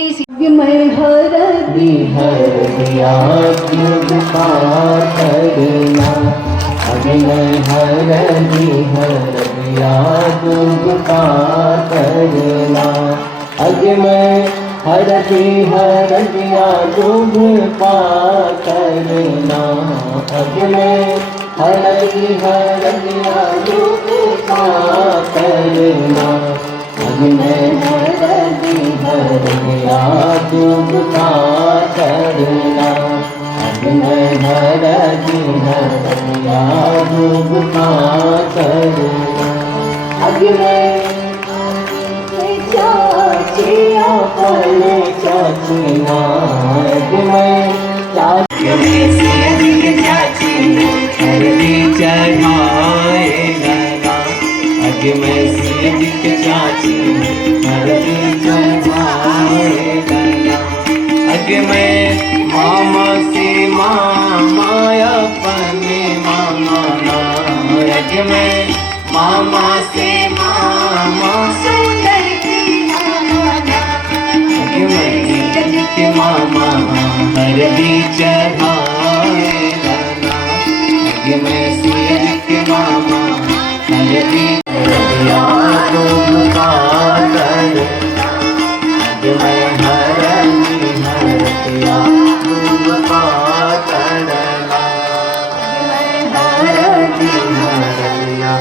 मैं हर दिया कृपा करना, अगे मैं हर दिया कृपा करना, अगे मैं हर दिया कृपा करना, अगे मैं हर दिया कृपा करना, अगे मैं हर दिया कृपा करना, अगे मैं हर दिया कृपा करना, अगे मैं चाचिया पले चाचीना, अगे मैं चाची हरदी चढ़ाएगा, अगे मैं सीख चाची हरदी चढ़ाएगा, अगे मैं मामा से मामा अपने मामा ना, अगे मैं मामा से मामा सुंदर की मामा ना, अगे मैं के मामा हरदी चढ़ाएगा, अगे मैं सीख के मामा हरदी दिया कृपा करना, अगे मैं हर दिया कृपा करना, अगे मैं हर दिया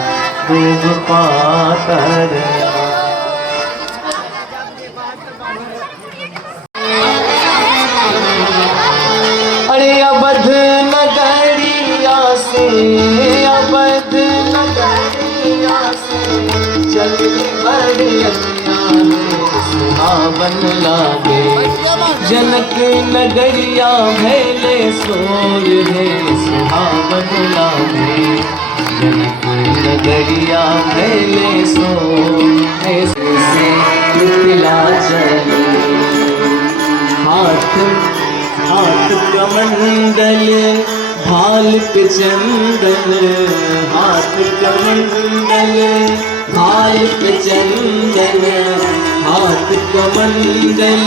कृपा करना। अरे अवध नगरिया से, अवध नगरिया से चली बड़ी सुहावन लागे, जनक नगरिया भैले सोर है सुहावन लागे, जनक नगरिया भैले सोर से निकला चले, हाथ कमंडल भाल पे चंदन, हाथ कमंडल भाल पे चंदन, हाथ कमंडल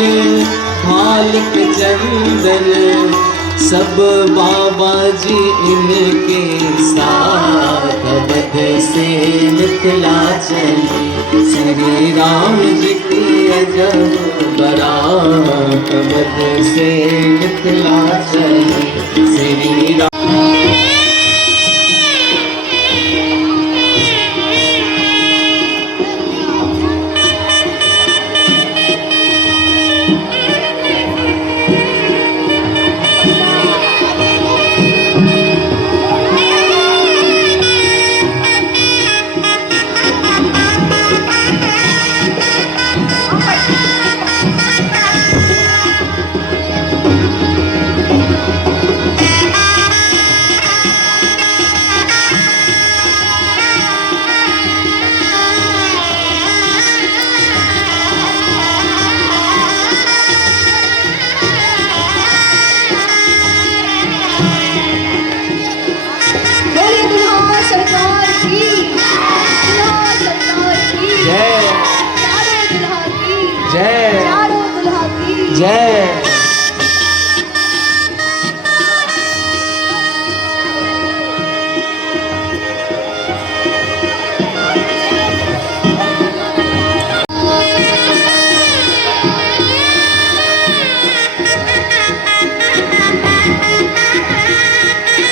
भाल पे चंदन, सब बाबा जी इनके साथ अवध से निकला चले, श्री राम जी की अजब बारात अवध से निकला चले, श्री राम जय।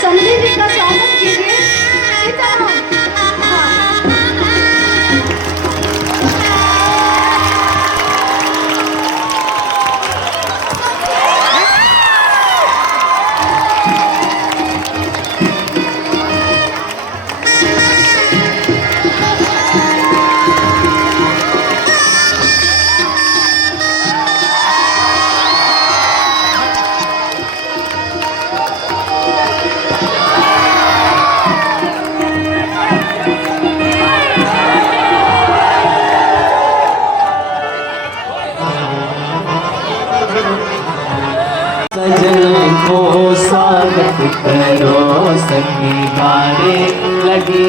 समृद्धि का स्वागत कीजिए सीताराम। सजन को स्वागत करो, सखी गाने लगी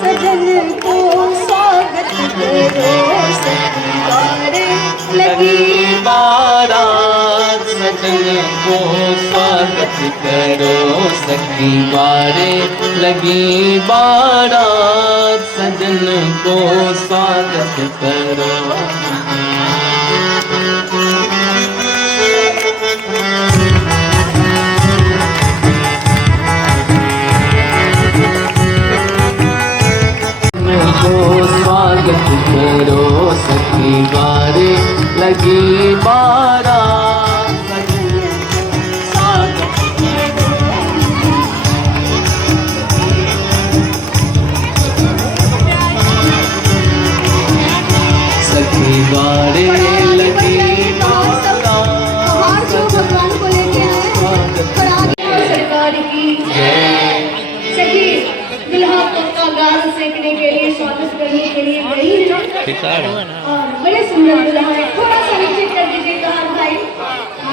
सजन को स्वागत करो, सखी गाने सजन को स्वागत करो, सखी बारे लगी बारात, सजन को स्वागत करो। को स्वागत करो, सखी बारे लगी बारात, सजन को स्वागत करो। सखी बारे लगी बारात, भगवान को लेके आए सरकार की सखी दुल्हा पक्का गाल सेकने के लिए स्वागत करने के लिए गई है। बड़े सुंदर दुल्हा है, थोड़ा सा नीचे कर दीजिएगा हर भाई।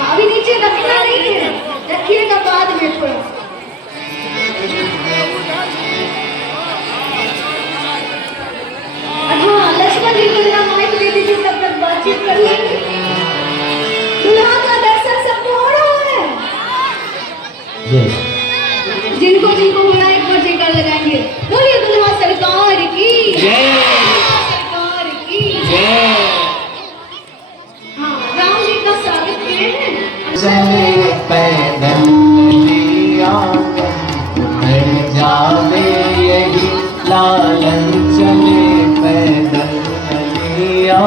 अभी नीचे रखना नहीं है, रखिएगा बाद में थोड़ा। हाँ लक्ष्मण जी को जरा माइक दे दीजिए, तब तक बातचीत कर लेंगे। दुल्हा का दर्शन सबको हो रहा है। जिनको जिनको बुलाए एक बार जयकार लगाएंगे। बोलिए दुल्हा सरकार की जय, सरकार की जय। हाँ राम जी का स्वागत किए हैं। चले पैदल लिया मर जावे यही लालन, चले पैदल लिया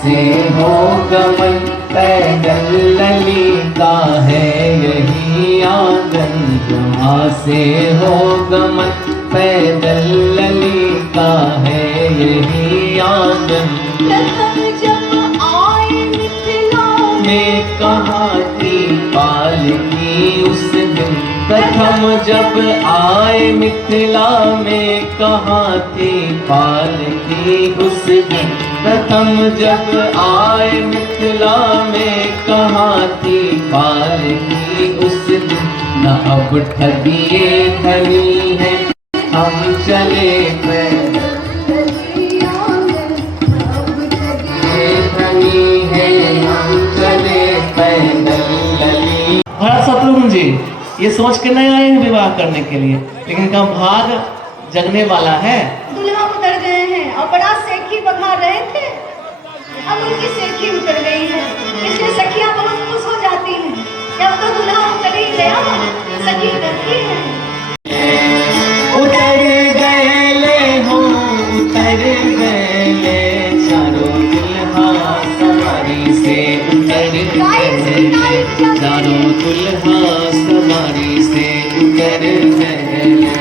से हो गमन, पैदल ललिता है यही आंगन, जहाँ से हो गमन, पैदल ललिता है यही आंगन। प्रथम जब आए मिथिला में कहाँ थी पालकी उस दिन, प्रथम जब आए मिथिला में कहाँ थी पालकी उस दिन, प्रथम जब आए मिथिला में कहाँ थी पालकी उस दिन। न अब ठगिए धनी है हम चले पैदल, धनी है हम चले पैदल लली। महाराज शत्रुघ्न जी ये सोच के नहीं आए हैं विवाह करने के लिए, लेकिन इनका भाग जगने वाला है। दुल्हा उतर गए हैं और बड़ा सेखी बखा रहे थे, अब उनकी सेखी उतर गई है, इसलिए सखियां बहुत खुश हो जाती हैं। जब तो दुल्हा उतर ही गया सखी करती है। उतर गए ले हो, उतर गए ले चारों दुल्हा सवारी से, उतर गए ले चारों दुल्हा सवारी से, उतर गए ले।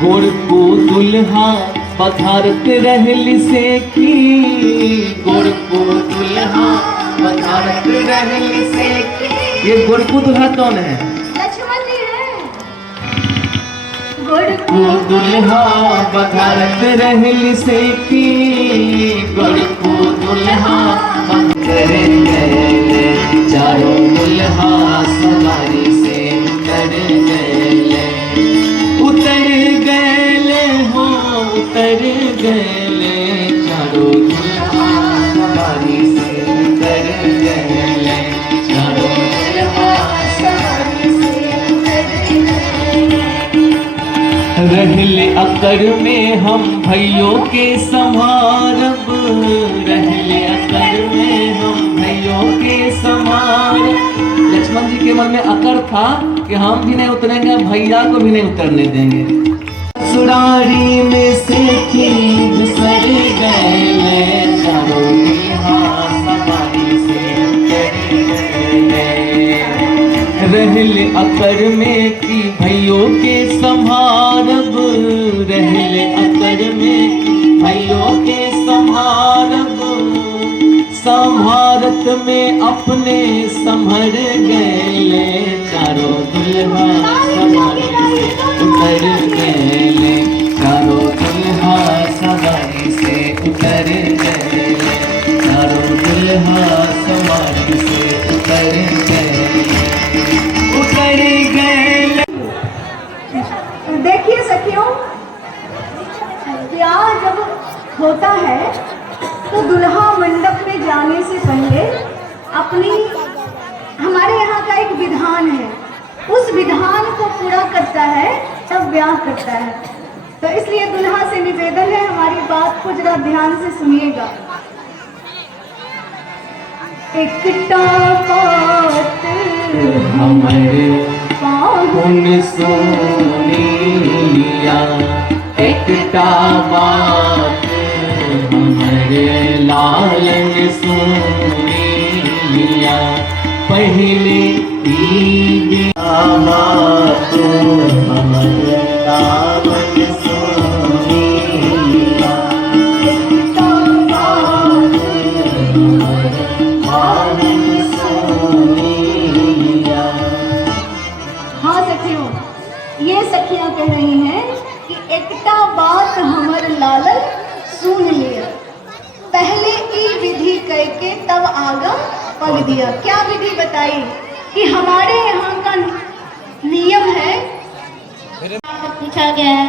गुड़ को दुल्हा पधारत रहली से की, गुड़ को दुल्हा पधारत रहली से की। ये गुड़ को दुल्हा कौन है? लक्ष्मण जी हैं। गुड़ को दुल्हा पधारत रहली से की, गुड़ को दुल्हा पधार गए चारों दुल्हा सवारी से, उतर गए उतर गए हो, उतर गए चारों दुल्हा सवारी से, उतर गए चारों दुल्हा सवारी से, उतर गए। रहले अकर में हम भैयों के समारब, रहले अकर में हम भैयों के समारब। लक्ष्मण जी के मन में अकर था कि हम भी नहीं उतरेंगे, भैया को भी नहीं उतरने देंगे। ससुरारी में से थी बिसर गए चारों दुल्हा सवारी से, उतर गए। रहले अकर में की भैयों के समारब, रहले अकर में की भैयों के समारब। संभारत में अपने संभर गए चारों दुल्हा सवारी से, उतर गए चारों दुल्हा सवारी से, उतर गए चारों दुल्हा सवारी से, उतर गए, उतर गए। देखिए सखियों, ब्याह जब होता है तो दुल्हा मंडप में जाने से पहले अपनी हमारे यहाँ का एक विधान है, उस विधान को पूरा करता है तब ब्याह करता है। तो इसलिए दुल्हा से निवेदन है, हमारी बात को जरा ध्यान से सुनिएगा। एकटा बात हमारे पाहुन सुनिया, एकटा बात हमारे लालन सुनिया, पहले ईद बात हमारे लालन सुनिया, एकटा बात हमारे लालन सुनिया। हाँ सखियों, ये सखियां कह रही हैं कि एकटा बात हमर लालन सुन लिया, पहले ई विधि करके तब आगा पग दिया। क्या विधि बताई कि हमारे यहाँ का नियम है, पूछा गया है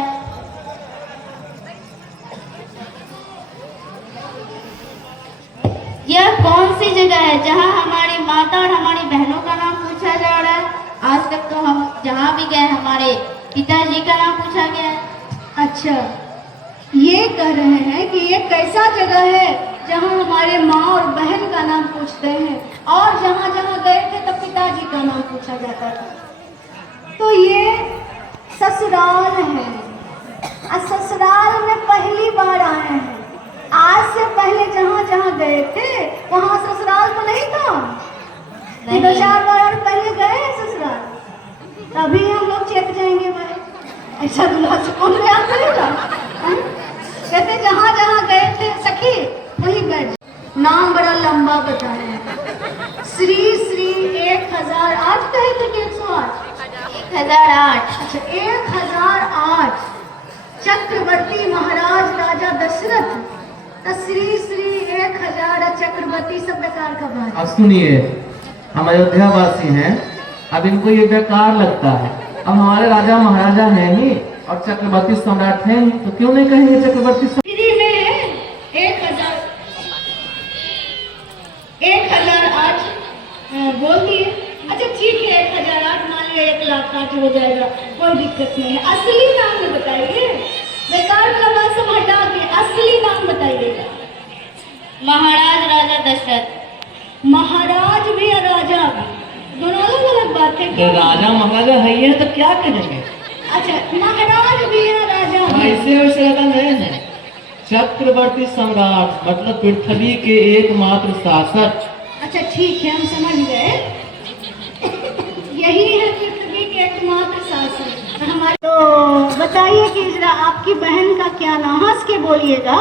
यह कौन सी जगह है जहां हमारी माता और हमारी बहनों का नाम पूछा जा रहा है? आज तक तो हम जहां भी गए हमारे पिताजी का नाम पूछा गया है। अच्छा, ये कह रहे हैं कि ये कैसा जगह है जहां हमारे माँ और बहन का नाम पूछते हैं, और जहां जहां गए थे तब पिताजी का नाम पूछा जाता था। तो ये ससुराल है, और ससुराल में पहली बार आए हैं। आज से पहले जहां जहां गए थे वहां ससुराल तो नहीं था, नहीं। 2-4 बार पहले गए हैं ससुराल, तभी हम लोग चेत जाएंगे भाई। ऐसा दूल्हा से कौन ब्याह करेगा? कहते जहां जहां गए थे सखी वही बैठ। नाम बड़ा लंबा बताए हैं, श्री श्री 1008 कहे थे कि 108? 1008। अच्छा, 1008 चक्रवर्ती महाराज राजा दशरथ, तो श्री श्री 1000 चक्रवर्ती सब बेकार का बात। अब सुनिए, हम अयोध्या वासी हैं, अब इनको ये बेकार लगता है। अब हमारे राजा महाराजा हैं ही और चक्रवर्ती सम्राट हैं ही, तो क्यों नहीं कहेंगे चक्रवर्ती सम्राट? फ्री में 1008 बोल दिए। अच्छा ठीक है, 1008 मान लिया, 1,08,000 हो जाएगा, कोई दिक्कत नहीं है। असली नाम में बताइए, बेकार का बात सब हटा के असली नाम बताइएगा। महाराज राजा दशरथ। महाराज भी और राजा भी दोनों अलग अलग बात है तो क्या? राजा महाराजा है ही है तो क्या कहेंगे? अच्छा, महाराज भी है राजा भी। ऐसे वैसे लगा नहीं है। चक्रवर्ती सम्राट मतलब पृथ्वी के एकमात्र शासक। अच्छा ठीक है, हम समझ गए, यही है पृथ्वी के एकमात्र शासक हमारे। तो बताइए कि जरा आपकी बहन का क्या नाम, हंस के बोलिएगा।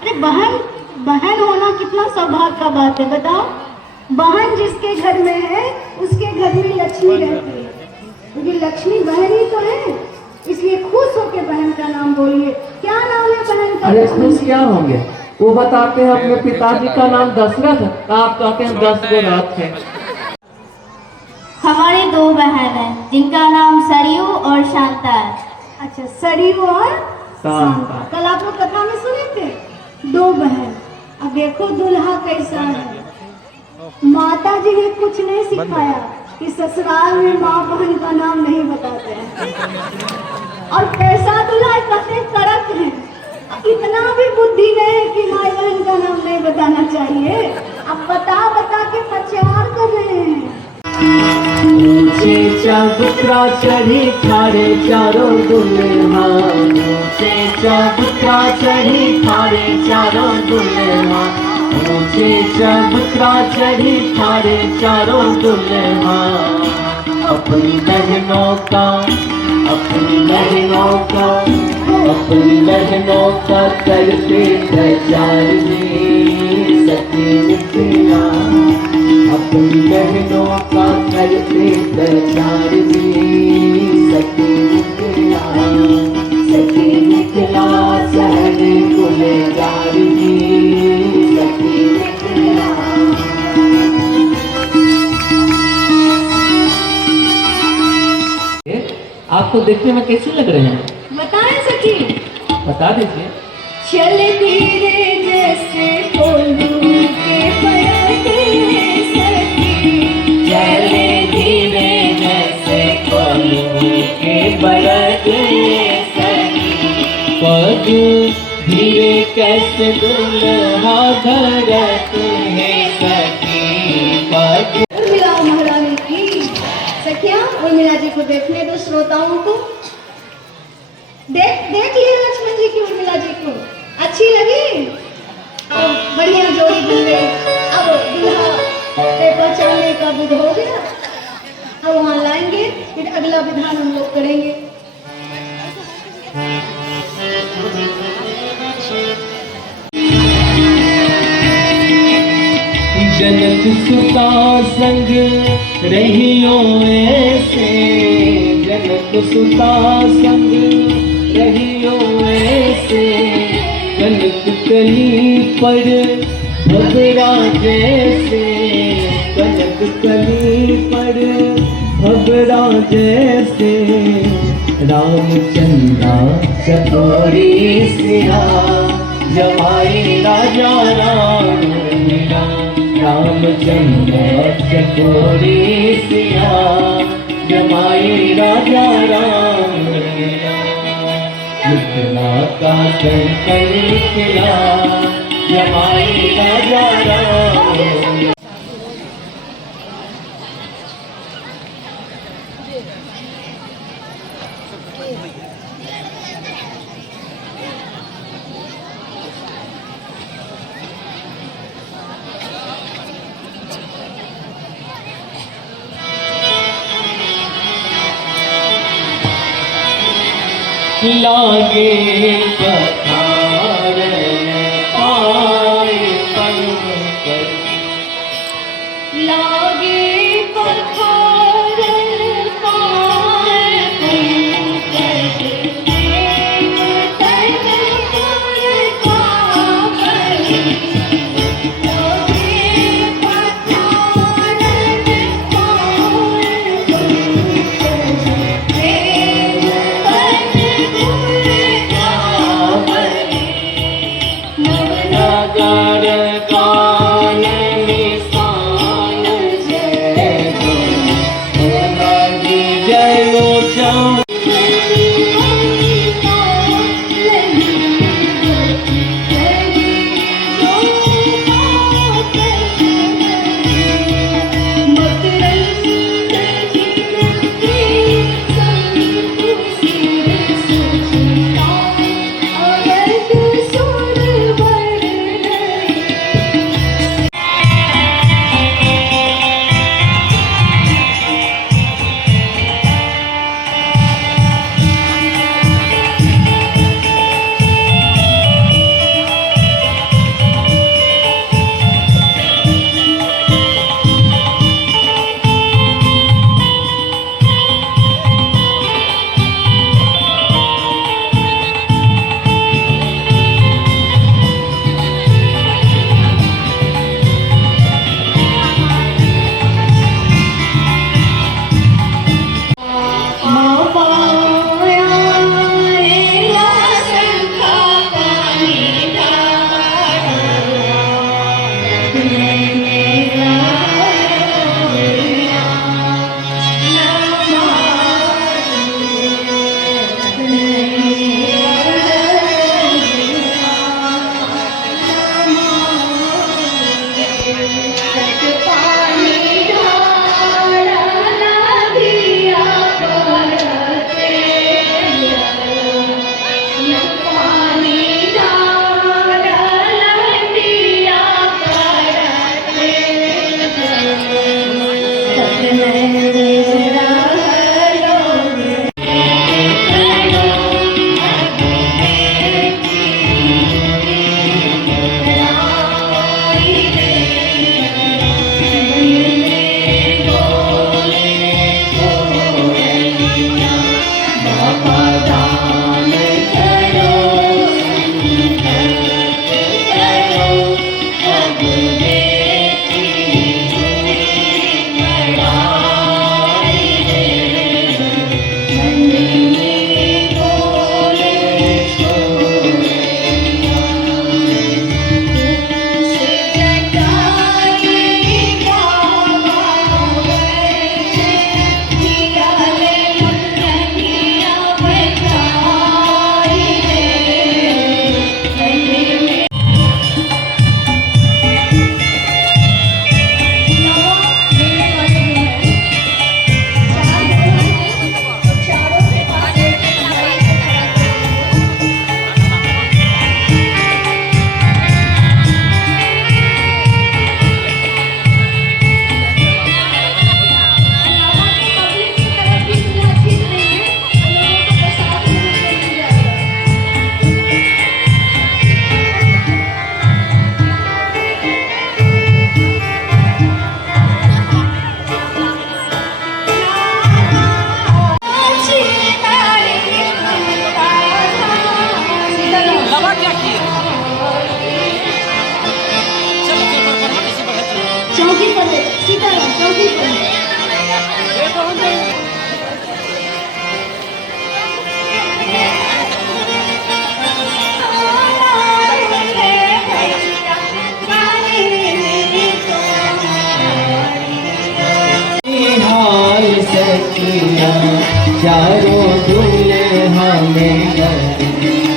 अरे बहन, बहन होना कितना सौभाग्य का बात है, बताओ। बहन जिसके घर में है उसके घर में लक्ष्मी रहती है, क्योंकि लक्ष्मी बहन ही तो है, इसलिए खुश होके बहन का नाम बोलिए। क्या नाम है बहन का? अरे खुश क्या होंगे, वो बताते हैं अपने पिताजी का नाम दशरथ, आप कहते हैं 10 गो रथ है। हमारी 2 बहन हैं जिनका नाम सरयू और शांता है। अच्छा, सरयू और शांता। कल आप लोग कथा में सुने थे 2 बहन। अब देखो दूल्हा कैसा है, माता जी ने कुछ नहीं सिखाया कि ससुराल में माँ बहन का नाम नहीं बताते हैं, और कैसा दूल्हा कहते कड़क है। इतना भी बुद्धि नहीं है कि माँ बहन का नाम नहीं बताना चाहिए। अब बता बता के प्रचार कर रहे हैं। ऊंचे चबूतरा चढ़ी खारे चारों दुल्हा, ऊंचे चबूतरा चढ़ी खारे चारों दुल्हा, ऊंचे चबूतरा चढ़ी खारे चारों दुल्हा। अपनी बहनों का, अपनी बहनों का, अपनी बहनों का करके प्रचार जी सती निकला, अपनी बहनों का करके प्रचार जी सती निकला, सती निकला शहर गुलजार जी सती निकला। आपको देखने में कैसे लग रहे हैं, बताएं सखी? बता दीजिए। चल धीरे जैसे कोल्हू के पराठे सखी, जैसे दुल्हा धरत है सखी पग। उर्मिला महारानी की। सखिया उर्मिला जी को देखने दो श्रोताओं को। देख लिया लक्ष्मण जी की उर्मिला जी को, अच्छी लगी? अब बढ़िया जोड़ी बन गई। अब दूल्हा पे पहचानने का विध हो गया। अब वहां लाएंगे, फिर अगला विधान हम लोग करेंगे। जनक सुता संग रहियो ऐसे, जनक सुता संग रहियो ऐसे, कनक कली पर भबरा जैसे, कनक कली पर भबरा जैसे, रामचंद्रा चकोरी सिया जमाई राजा राम मिला, रामचंद्र चकोरी सिया जमाई राजा राम मिला, मिथिला का संकल किला जमाई राजा राम मिला। लागे पथार पाए पंकज, लागे पथार पाए पंकज, देव तन पुर कामल। लागे पथार पाए पंकज, देव तन पुर कामल। नगर गान निशान जय, जल्दी करो। हाल सखिया चारों दुल्हा में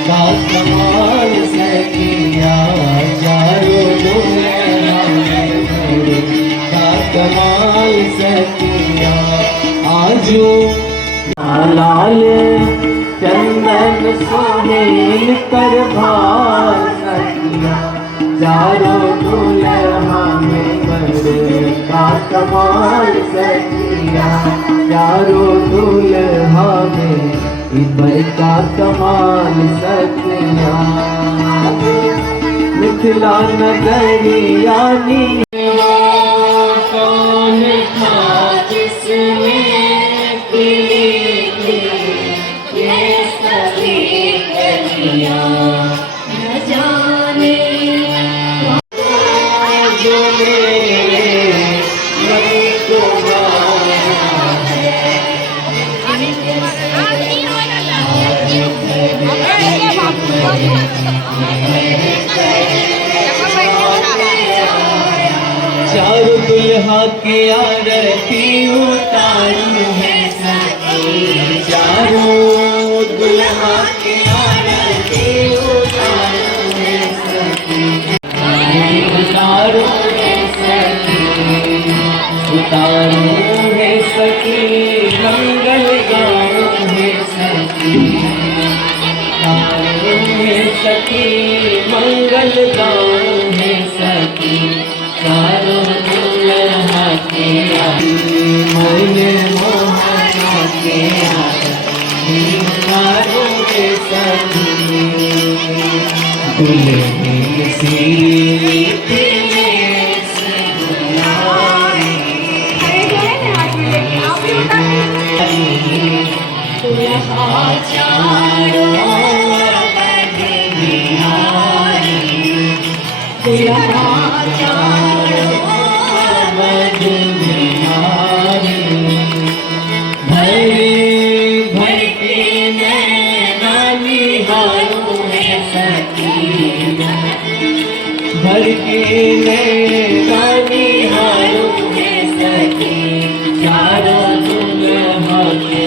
का कमाल सखिया चारों दुल्हा में का कमाल सखिया आजो लाल चंदन सुहेल कर भार सखिया चारों दुल्हा में का कमाल सखिया चारों दुल्हा में इधर का कमाल सखिया मिथिला नगरिया नी कौन था जिसने ये सभी गलियां न जाने जो मेरे मन को भाया है चारों दुल्हा के आरती उतारू है सखी चारों दुल्हा के आरती उतारू है सखी उतारू है सखी उतारू है सखी मंगल गाऊं है सखी उतारू है सखी मंगल गाऊं है सखी चारों दुल्हा के आई मन मोहना के आई चारों के सखी दुल्हन सीत में सजनाई दुल्हा चारों बदनिहारी दुल्हा चारों बदनिहारी भरे भर के नैना निहारूं है सखी भर के नैना निहारूं है सखी चारों दुल्हा के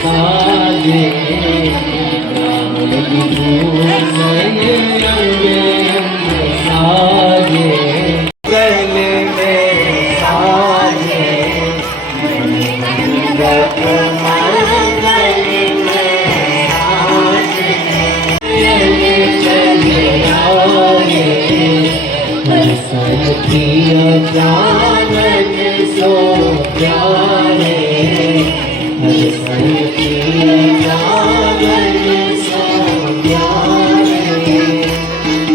साजे साजे गले में साजे सखिया जानन सो प्यारे हर सखिया जानन सो प्यारे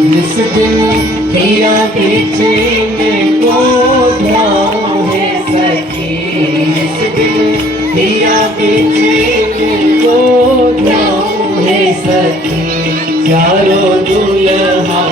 जिस दिन पिया पीछे में को ध्यान है सखी जिस दिन पिया पीछे में को ध्यान है सखी चारों दुल्हा